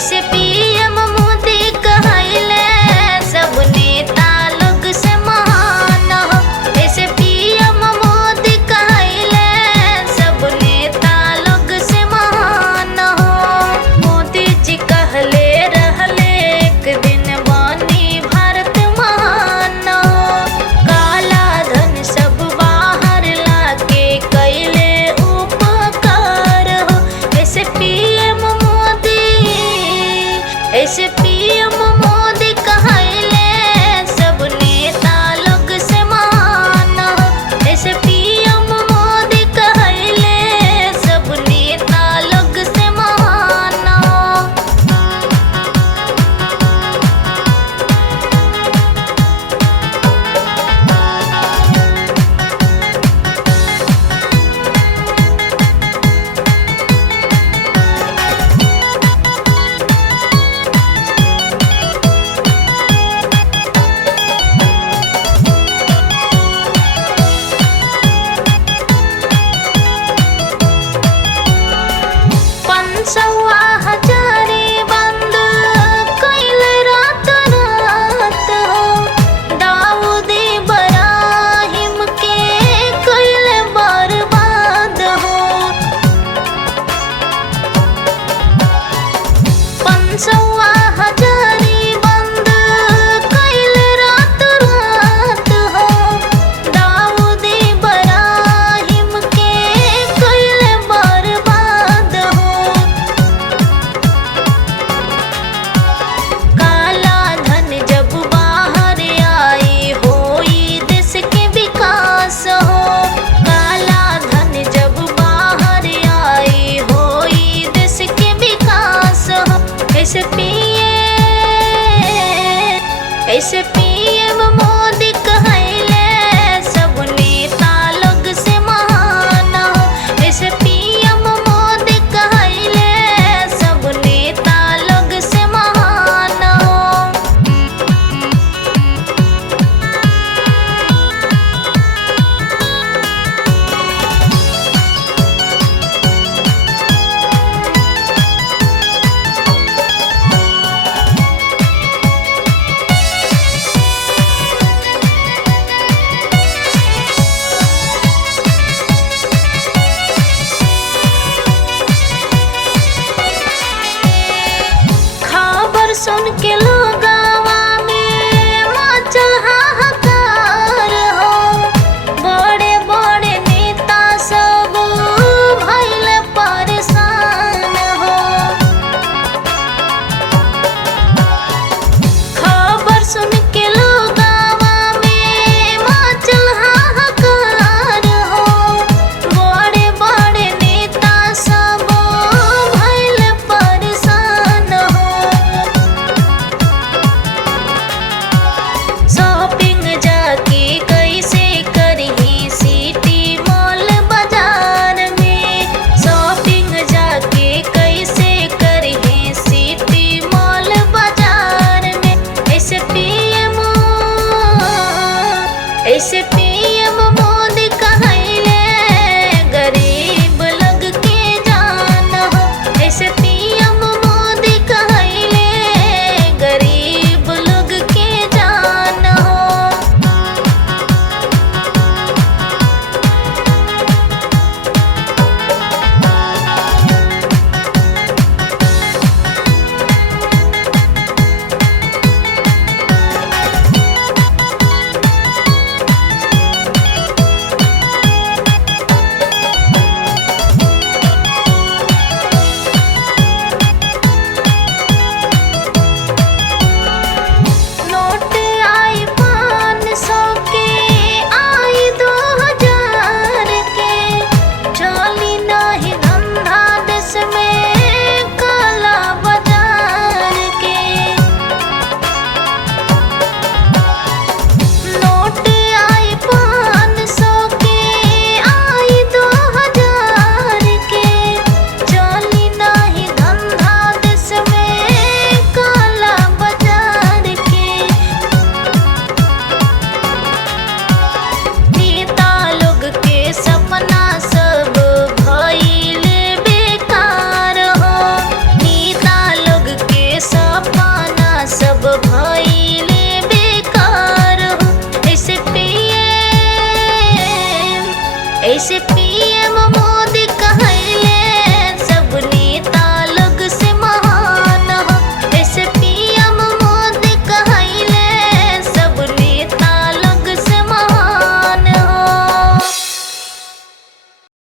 ऐसे पीएम मोदी कहले सब नेता लोग से महान हो। ऐसे पीएम मोदी कहले सब नेता लोग से महान हो। मोदी जी कहले रहले एक दिन बनी भारत महान हो। काला धन सब बाहर लाके कैले उपकार हो। ऐसे पीएम मोदी कहले सब नेता लोग से महान हो। ऐसे पीएम मोदी कहले सब नेता लोग से महान हो। सवा हजारी बंद कैल रात रात हो। दाऊद इब्राहिम के कैल बर्बाद हो। 500